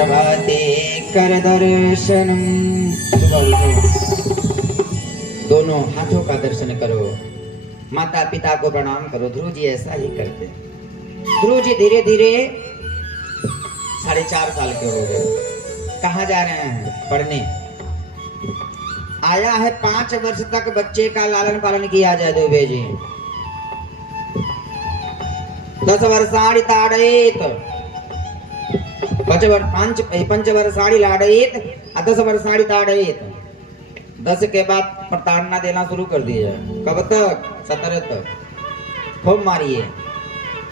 प्रभाते कर दर्शनम। सुबह उठो, दोनों हाथों का दर्शन करो, माता पिता को प्रणाम करो। ध्रुव जी ऐसा ही करते। ध्रुव जी धीरे धीरे 4.5 साल के हो गए। कहाँ जा रहे हैं? पढ़ने। आया है 5 वर्ष तक बच्चे का लालन पालन किया जाए दुबे जी। 10 वर्षाणि ताड़येत, 5 वर्षाणि लाड़येत, 10 वर्षाणि ताड़येत। 10 के बाद प्रताड़ना देना शुरू कर दिया। कब तक? 17 तक। खूब मारिए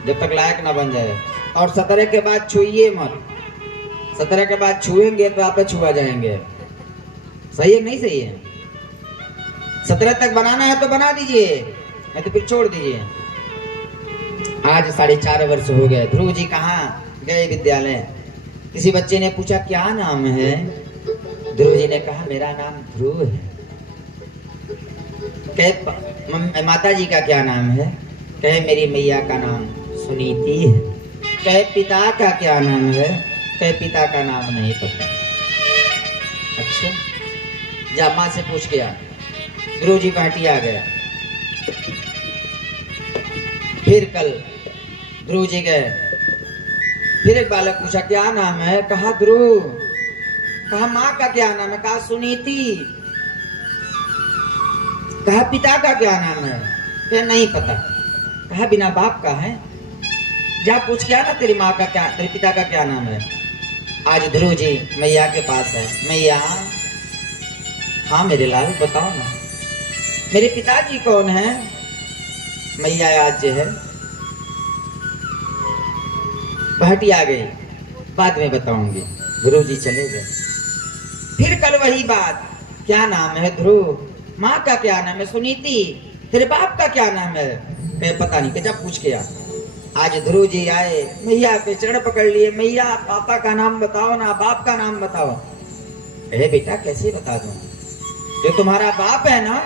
जब तक लायक ना बन जाए। और 17 के बाद छुइए मत। 17 के बाद छुएंगे तो आप छुआ जाएंगे। सही है नहीं सही है? 17 तक बनाना है तो बना दीजिए, नहीं तो फिर छोड़ दीजिए। आज 4.5 वर्ष हो गए। ध्रुव जी कहाँ गए? विद्यालय। किसी बच्चे ने पूछा क्या नाम है? ध्रुव जी ने कहा मेरा नाम ध्रुव है। कहे माता जी का क्या नाम है? कहे मेरी मैया का नाम सुनीति है। कहे पिता का क्या नाम है? कहे पिता का नाम नहीं पता। अच्छा, जा माँ से पूछ के आ। ध्रुव जी पार्टी आ गया। फिर कल ध्रुव जी गए। फिर एक बालक पूछा क्या नाम है? कहा ध्रुव। कहा माँ का क्या नाम है? कहा सुनीति। कहा पिता का क्या नाम है? कहा नहीं पता। कहा बिना बाप का है? जा पूछ क्या ना तेरी माँ का क्या, तेरे पिता का क्या नाम है? आज ध्रुव जी मैया के पास है। मैया, हाँ मेरे लाल बताओ ना, मेरे पिताजी कौन है? मैया आज जो है भाटी आ गई, बाद में बताऊंगी। ध्रुव जी चले गए। फिर कल वही बात, क्या नाम है ध्रुव? माँ का क्या नाम है? सुनीति। तेरे बाप का क्या नाम है? मैं पता नहीं। जब पूछ के आ। आज ध्रुव जी आए, मैया के चरण पकड़ लिए। मैया पापा का नाम बताओ ना, बाप का नाम बताओ। अरे बेटा कैसे बता दूं? जो तुम्हारा बाप है ना,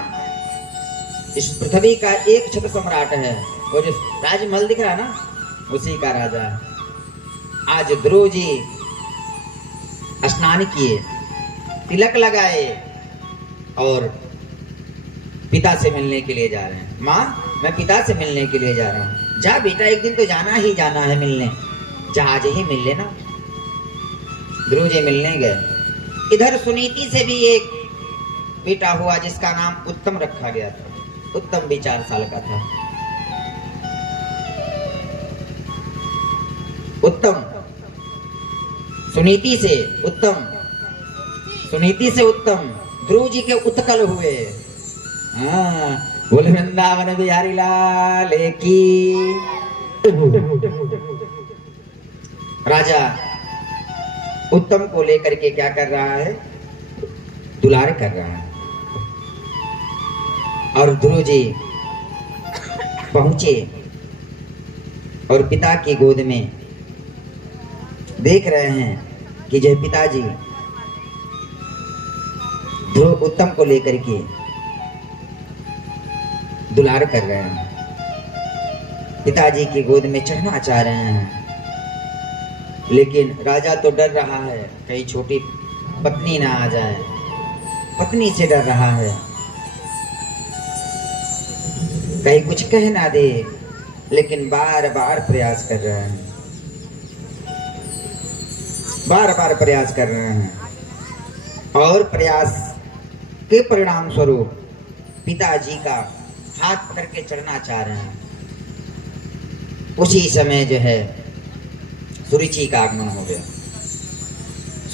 इस पृथ्वी का एक छत्र सम्राट है। वो जो राजमहल दिख रहा है ना, उसी का राजा है। आज ध्रुव जी स्नान किए, तिलक लगाए और पिता से मिलने के लिए जा रहे हैं। माँ मैं पिता से मिलने के लिए जा रहा हूँ। जा बेटा, एक दिन तो जाना ही जाना है मिलने। जा आज ही मिल लेना। ध्रुव जी मिलने गए। इधर सुनीति से भी एक बेटा हुआ जिसका नाम उत्तम रखा गया था। उत्तम भी 4 साल का था। उत्तम सुनीति से उत्तम, सुनीति से उत्तम ध्रुव जी के उत्कल हुए। हाँ, बोले वृंदावन बिहारी लाल की। राजा उत्तम को लेकर के क्या कर रहा है? दुलार कर रहा है। और ध्रुव जी पहुंचे और पिता की गोद में देख रहे हैं कि जो पिताजी ध्रुव उत्तम को लेकर के दुलार कर रहे हैं। पिताजी की गोद में चढ़ना चाह रहे हैं, लेकिन राजा तो डर रहा है कहीं छोटी पत्नी ना आ जाए। पत्नी से डर रहा है कहीं कुछ कह ना दे, लेकिन बार बार प्रयास कर रहे हैं, बार बार प्रयास कर रहे हैं। और प्रयास के परिणाम स्वरूप पिताजी का हाथ पकड़ के चढ़ना चाह रहे हैं। उसी समय जो है सुरुचि का आगमन हो गया।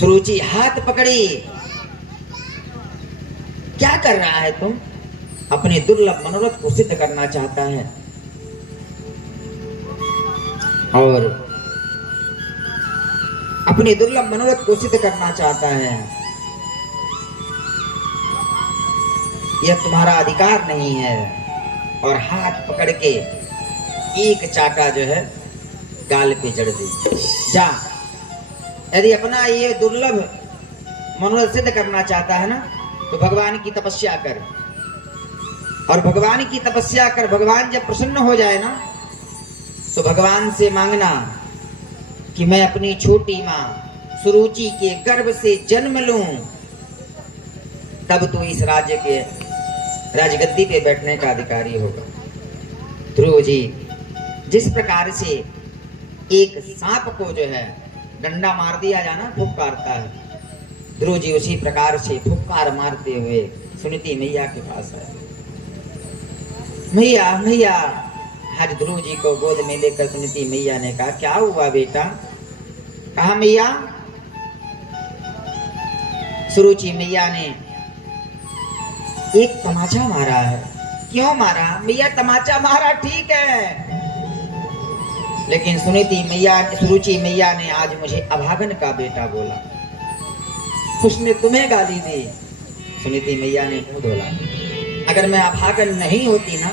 सुरुचि हाथ पकड़ी। क्या कर रहा है तुम? अपने दुर्लभ मनोरथ को सिद्ध करना चाहता है और अपने दुर्लभ मनोरथ को सिद्ध करना चाहता है। यह तुम्हारा अधिकार नहीं है। और हाथ पकड़ के एक चाटा जो है गाल पे जड़ दी। जा, यदि अपना ये दुर्लभ मनोरथ सिद्ध करना चाहता है ना, तो भगवान की तपस्या कर। और भगवान की तपस्या कर, भगवान जब प्रसन्न हो जाए ना, तो भगवान से मांगना कि मैं अपनी छोटी माँ सुरुचि के गर्भ से जन्म लूं, तब तू इस राज्य के राजगद्दी पे बैठने का अधिकारी होगा। ध्रुव जी, जिस प्रकार से एक सांप को जो है डंडा मार दिया जाना फुफकारता है, ध्रुव जी उसी प्रकार से फुफकार मारते हुए सुनीति मैया के पास आए। मैया मैया, आज ध्रुव जी को गोद में लेकर सुनीति मैया ने कहा, क्या हुआ बेटा? कहा मैया। सुरुचि मैया ने एक तमाचा मारा है। क्यों मारा? मैया तमाचा मारा ठीक है, लेकिन सुनीति मैया, सुरुचि मैया ने आज मुझे अभागन का बेटा बोला, उसने तुम्हें गाली दी। सुनीति मैया ने मुंह धोला, अगर मैं अभागन नहीं होती ना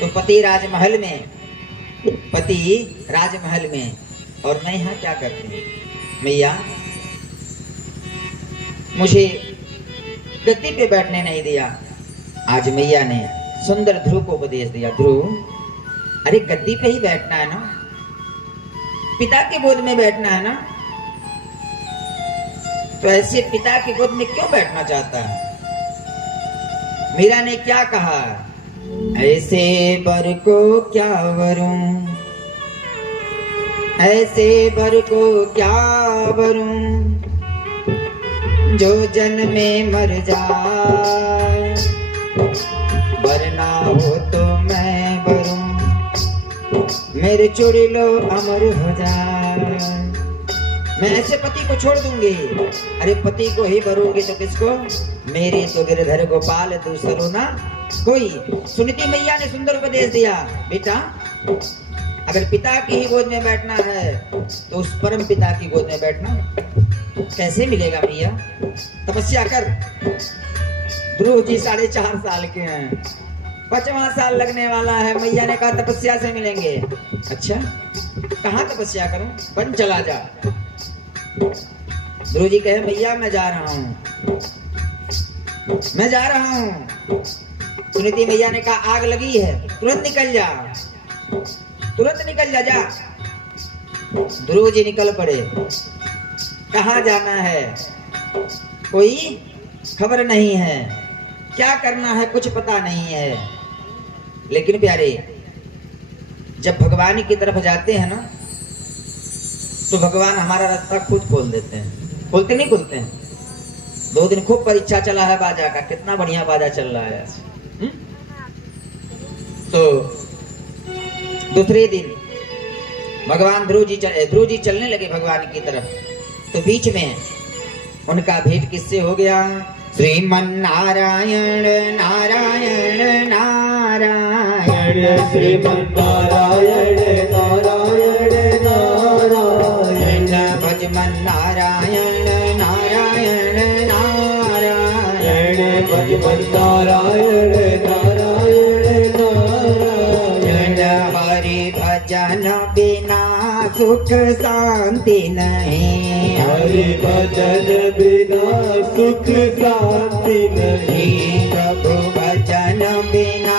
तो पति राजमहल में और मैं यहाँ क्या करती? मैया, मुझे गद्दी पे बैठने नहीं दिया। आज मैया ने सुंदर ध्रुव को उपदेश दिया, ध्रुव अरे गद्दी पे ही बैठना है ना, पिता के गोद में बैठना है ना, तो ऐसे पिता की गोद में क्यों बैठना चाहता है? मीरा ने क्या कहा? ऐसे बर को क्या वरूं, ऐसे बर को क्या वरूं, जो जन्मे मर जाए, वरना हो तो मैं वरूं, मेरे चोरी लो अमर हो जाए। मैं ऐसे पति को छोड़ दूंगी? अरे पति को ही भरूंगी तो किसको? मेरी तो गिरधर गोपाल दूसरो ना कोई। सुनीति मैया ने सुंदर उपदेश दिया, बेटा अगर पिता की ही गोद में बैठना है तो उस परम पिता की गोद में बैठना कैसे मिलेगा भैया? तपस्या कर। ध्रुव जी 4.5 साल के हैं, 5वां साल लगने वाला है। मैया ने कहा तपस्या से मिलेंगे। अच्छा कहाँ तपस्या करूं? बन चला जा। ध्रुव जी कहे मैया मैं जा रहा हूं, मैं जा रहा हूं। सुनीति मैया ने कहा आग लगी है, तुरंत निकल जा, तुरंत निकल जा, जा। ध्रुव जी निकल पड़े। कहाँ जाना है कोई खबर नहीं है, क्या करना है कुछ पता नहीं है। लेकिन प्यारे, जब भगवान की तरफ जाते हैं ना तो भगवान हमारा रास्ता खुद खोल देते हैं। खोलते नहीं खोलते हैं? 2 दिन खूब परीक्षा चला है बाजा का, कितना बढ़िया बाजा चल रहा है। तो दूसरे दिन भगवान ध्रुव जी चलने लगे भगवान की तरफ, तो बीच में उनका भेंट किससे हो गया? श्रीमन नारायण नारायण नारायण, श्रीमन नारायण नारायण नारायण, भजमन नारायण नारायण नारायण, भजमन नारायण नारायण नारायण। हरि भजन बिना सुख शांति नहीं, हरि भजन बिना सुख शांति नहीं, प्रभु भजन बिना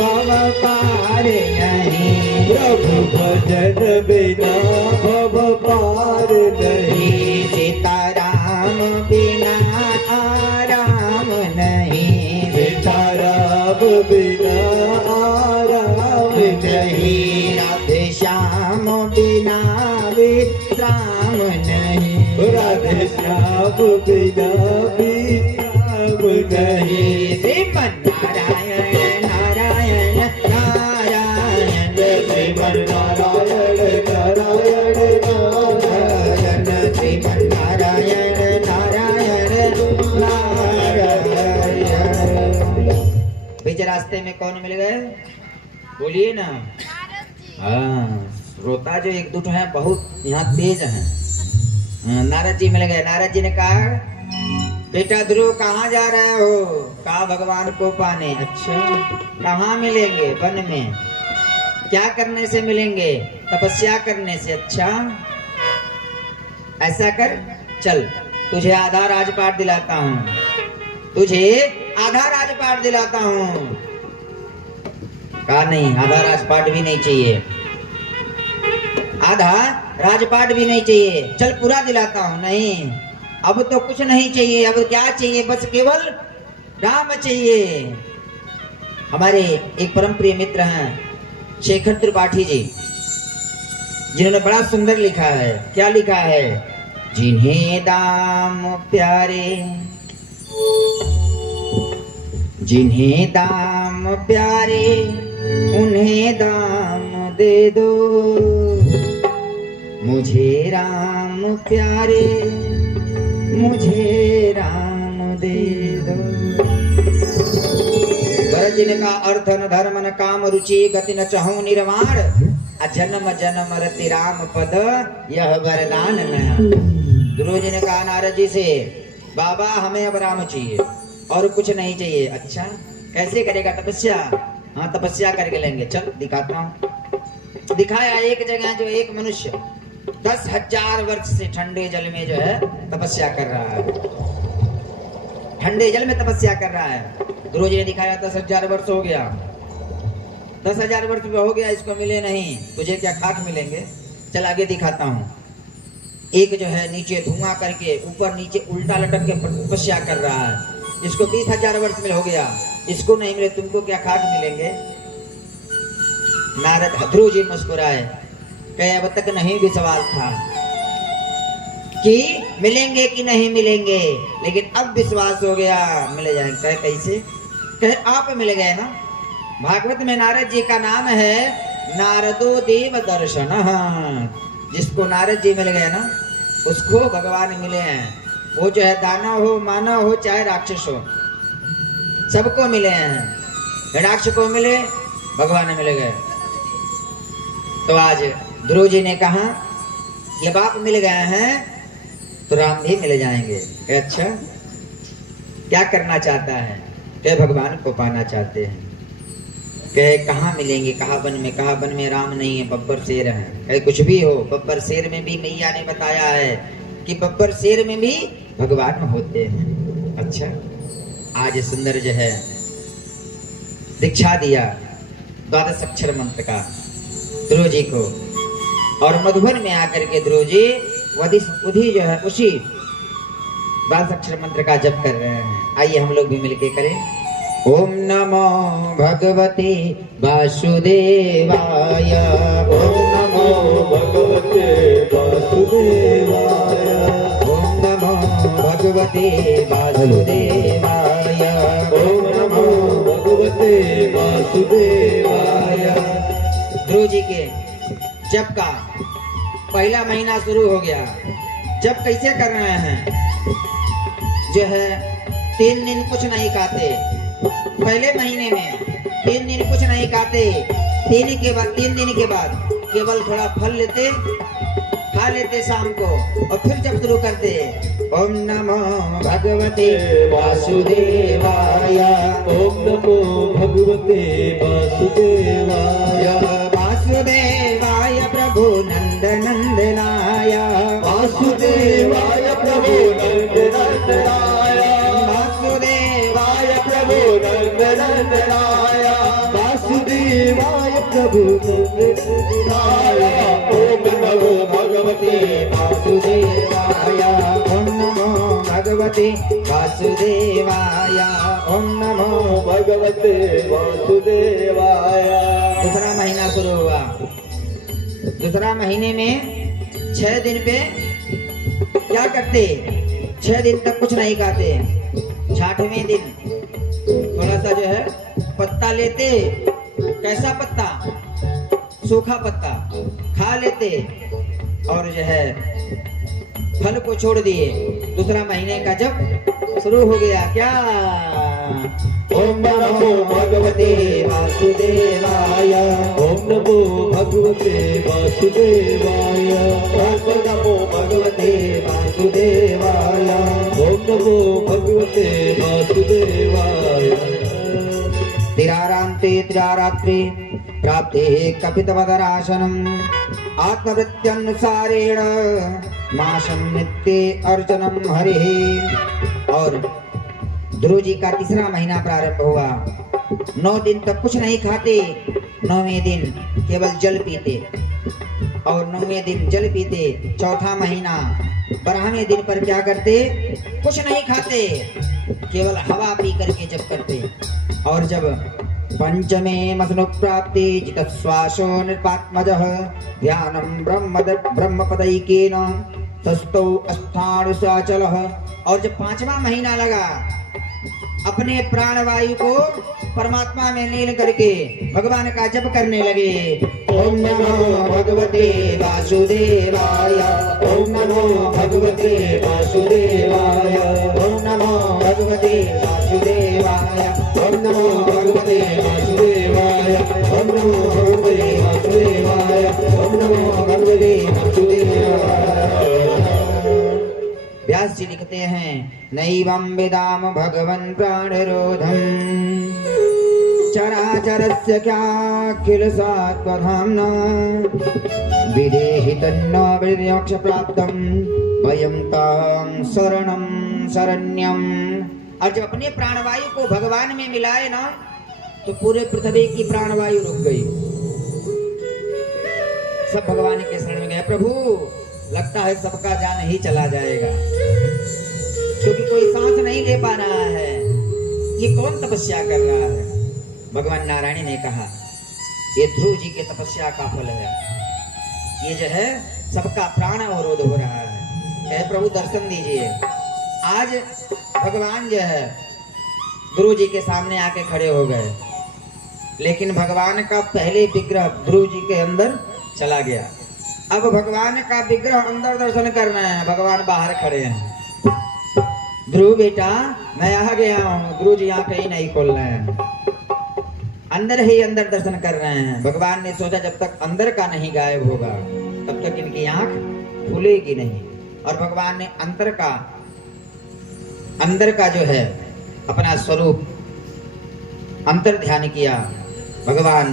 भव पार नहीं, प्रभु भजन बिना भव पार नहीं, सीताराम बिना आराम नहीं, सीताराम बिना आराम नहीं, राधे श्याम बिना विश्राम नहीं, राधे श्याम बिना विश्राम नहीं। श्रीमन नारायण नारायण नारायण, श्रीमन नारायण नारायण नारायण, श्रीमन नारायण नारायण नारायण। बीच रास्ते में कौन मिल गए? बोलिए ना। हाँ, श्रोता जो एक दुट है बहुत यहाँ तेज है। नारद जी मिल गए। नारद जी ने कहा बेटा ध्रुव कहाँ जा रहे हो? कहा भगवान को पाने। अच्छा कहाँ मिलेंगे? वन में। क्या करने से मिलेंगे? तपस्या करने से। अच्छा ऐसा कर, चल तुझे आधा राजपाट दिलाता हूँ, तुझे आधा राजपाट दिलाता हूँ। कहा नहीं, आधा राजपाट भी नहीं चाहिए, आधा राजपाट भी नहीं चाहिए, चल पूरा दिलाता हूँ। नहीं, अब तो कुछ नहीं चाहिए, अब क्या चाहिए, बस केवल राम चाहिए। हमारे एक परम प्रिय मित्र हैं शेखर त्रिपाठी जी, जिन्होंने बड़ा सुंदर लिखा है। क्या लिखा है? जिन्हें दाम प्यारे, जिन्हें दाम प्यारे उन्हें दाम दे दो, मुझे राम प्यारे मुझे राम दे दो। भरत जी ने कहा अर्थ न धर्म न काम रुचि गति न चाहूं निर्वाण, जन्म जन्म रति राम पद यह वरदान नया। गुरु जी ने कहा नारद जी से, बाबा हमें अब राम चाहिए और कुछ नहीं चाहिए। अच्छा कैसे करेगा तपस्या? हाँ तपस्या करके लेंगे, चल दिखाता हूँ। दिखाया एक जगह जो एक मनुष्य 10,000 वर्ष से ठंडे जल में जो है तपस्या कर रहा है, ठंडे जल में तपस्या कर रहा है। गुरु जी ने दिखाया 10,000 वर्ष हो गया, 10,000 वर्ष में हो गया, इसको मिले नहीं, तुझे क्या खाक मिलेंगे? चल आगे दिखाता हूँ। एक जो है नीचे धुआं करके ऊपर नीचे उल्टा लटक के तपस्या कर रहा है, इसको 30,000 वर्ष में हो गया, इसको नहीं मिले, तुमको क्या खाक मिलेंगे? नारद ध्रुव जी मुस्कुराए, कहे अब तक नहीं विश्वास था कि मिलेंगे कि नहीं मिलेंगे, लेकिन अब विश्वास हो गया मिल जाएंगे। कहे कैसे? कहे आप मिल गए ना। भागवत में नारद जी का नाम है नारदो देव दर्शन, जिसको नारद जी मिल गए ना उसको भगवान मिले हैं। वो जो है दानव हो मानव हो चाहे राक्षस हो, सबको मिले हैं। राक्षस को मिले भगवान मिल गए। तो आज ध्रुव जी ने कहा ये बाप मिल गए हैं तो राम भी मिल जाएंगे। अच्छा क्या करना चाहता है? क्या भगवान को पाना चाहते हैं। कहे कहाँ मिलेंगे? कहा वन में। कहा वन में राम नहीं है, बब्बर शेर है। कहे कुछ भी हो, बब्बर शेर में भी मैया ने बताया है कि बब्बर शेर में भी भगवान होते हैं। अच्छा आज सुंदर जो है दीक्षा दिया 12 अक्षर मंत्र का ध्रुव जी को, और मधुबन में आकर के ध्रुव जी उधी जो है उसी 12 अक्षर मंत्र का जप कर रहे हैं। आइए हम लोग भी मिलके करें। ओम नमो भगवते वासुदेवाय, ओम नमो भगवते वासुदेवाय, ओम नमो भगवते वासुदेवाय, ओम नमो भगवते वासुदेवाय। ध्रुव जी के जप का पहला महीना शुरू हो गया। जप कैसे कर रहे हैं? जो है 3 दिन कुछ नहीं खाते। पहले महीने में 3 दिन कुछ नहीं खाते। 3 दिन के बाद केवल थोड़ा फल लेते, खा लेते शाम को, और फिर जब शुरू करते ओम नमो भगवते वासुदेवाय, ओम नमो भगवते वासुदेवाय, वासुदेवाय प्रभु नंद नंदनाय, वासुदेवाय प्रभु नंद नंदनाय, वासुदेवाय प्रभु नंद नंदनाय, वासुदेवाय प्रभु नंद नंदनाय। ओम नमो भगवते वासुदेवाय, ओम नमो भगवते वासुदेवाय, ओम नमो भगवते वासुदेवाय। दूसरा महीना शुरू हुआ। दूसरा महीने में 6 दिन पे क्या करते? 6 दिन तक कुछ नहीं खाते। 6वें दिन थोड़ा सा जो है पत्ता लेते। कैसा पत्ता? सूखा पत्ता खा लेते, और जो है फल को छोड़ दिए। दूसरा महीने का जब शुरू हो गया क्या? ओम नमो भगवते वासुदेवाय, ओम नमो भगवते वासुदेवाय, ओम नमो भगवते वासुदेवाय, ओम नमो भगवते वासुदेवाय। तिरारान्ते त्रिरात्रि प्राप्ते कपितवदराशनम् आत्मवृत्त्यनुसारेण माशं नित्ये अर्चनम हरिः। और ध्रुव जी का तीसरा महीना प्रारंभ हुआ। 9 दिन तक कुछ नहीं खाते। 9वें दिन केवल जल पीते, और 9वें दिन जल पीते, चौथा महीना 12वें दिन पर क्या करते, कुछ नहीं खाते, केवल हवा पी करके जप करते। और जब पंचमे मसनु प्राप्ति जितश्वासो नृपात्मजः ध्यानं ब्रह्मपदैकेन तस्थौ अष्टादशाचलः। और जब 5वां महीना लगा, अपने प्राणवायु को परमात्मा में लीन करके भगवान का जप करने लगे। ओम नमो भगवते वासुदेवाय, ओम नमो भगवते वासुदेवाय, ओम नमो भगवते वासुदेवाय, ओम नमो भगवते वासुदेवाय, ओम नमो भगवते वासुदेवाय, ओम नमो भगवते वासुदेवाय। व्यास जी लिखते हैं, नैवं विदाम भगवन् प्राणरोधम् चराचरस्य क्याखिल सात्वधाम्ना विदेहि तन्नो विद्योक्ष प्राप्तं वयं तां शरणं शरण्यम्। और जब अपने प्राणवायु को भगवान में मिलाए ना, तो पूरे पृथ्वी की प्राणवायु रुक गई। सब भगवान के शरण में गए। प्रभु, लगता है सबका जान ही चला जाएगा, क्योंकि कोई सांस नहीं ले पा रहा है। ये कौन तपस्या कर रहा है? भगवान नारायण ने कहा, ये ध्रुव जी के तपस्या का फल है। ये जो है सबका प्राण अवरोध हो रहा है। प्रभु दर्शन दीजिए। आज भगवान जो है ध्रुव जी के सामने आके खड़े हो गए, लेकिन भगवान का पहले विग्रह ध्रुव जी के अंदर चला गया। अब भगवान का विग्रह अंदर दर्शन कर रहे हैं, भगवान बाहर खड़े हैं। ध्रुव बेटा, मैं आ गया हूँ। ध्रुव जी आंखें ही नहीं खोल रहे हैं, अंदर ही अंदर दर्शन कर रहे हैं। भगवान ने सोचा जब तक अंदर का नहीं गायब होगा तब तक इनकी आंख खुलेगी नहीं। और भगवान ने अंदर का जो है अपना स्वरूप अंतर ध्यान किया। भगवान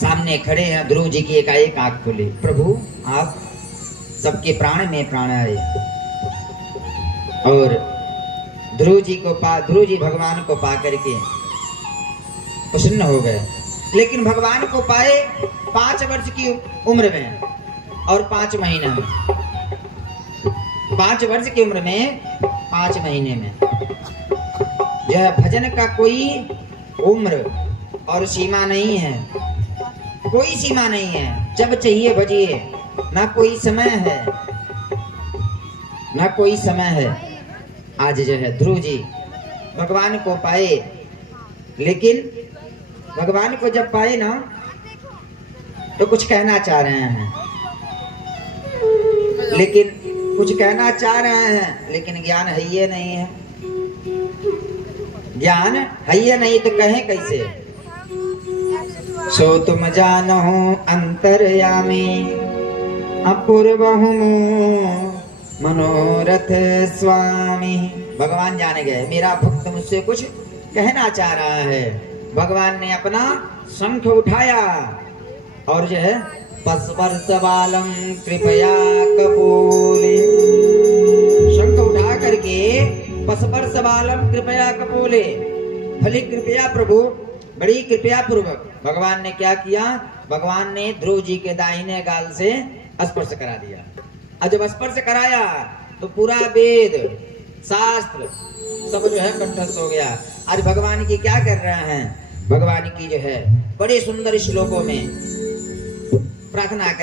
सामने खड़े हैं। ध्रुव जी की एकाएक आंख खुली। प्रभु, आप सबके प्राण में प्राण आए। और ध्रुव जी भगवान को पा करके प्रसन्न हो गए। लेकिन भगवान को पाए 5 वर्ष की उम्र में और 5 महीना में। 5 वर्ष की उम्र में 5 महीने में। यह भजन का कोई उम्र और सीमा नहीं है, कोई सीमा नहीं है। जब चाहिए भजिए, ना कोई समय है, ना कोई समय है। आज जो है ध्रुव जी भगवान को पाए, लेकिन भगवान को जब पाए ना तो कुछ कहना चाह रहे हैं, लेकिन कुछ कहना चाह रहे हैं, लेकिन ज्ञान है ये नहीं है। ज्ञान है ये नहीं तो कहें कैसे? सो तुम जानो अंतर्यामी अपूर्वहु मनोरथ स्वामी। भगवान जाने गए, मेरा भक्त मुझसे कुछ कहना चाह रहा है। भगवान ने अपना शंख उठाया और जो है पस्पर्श बालम कृपया कपूले, शंख उठा करके पस्पर्श बालम कृपया कपूले, भली कृपया प्रभु, बड़ी कृपया पूर्वक। भगवान ने क्या किया? भगवान ने ध्रुव जी के दाहिने गाल से स्पर्श करा दिया। और जब स्पर्श कराया तो पूरा वेद शास्त्र सब जो है कंठस्थ हो गया। आज भगवान की क्या कर रहे हैं? भगवान की जो है बड़े सुंदर श्लोकों में प्रार्थना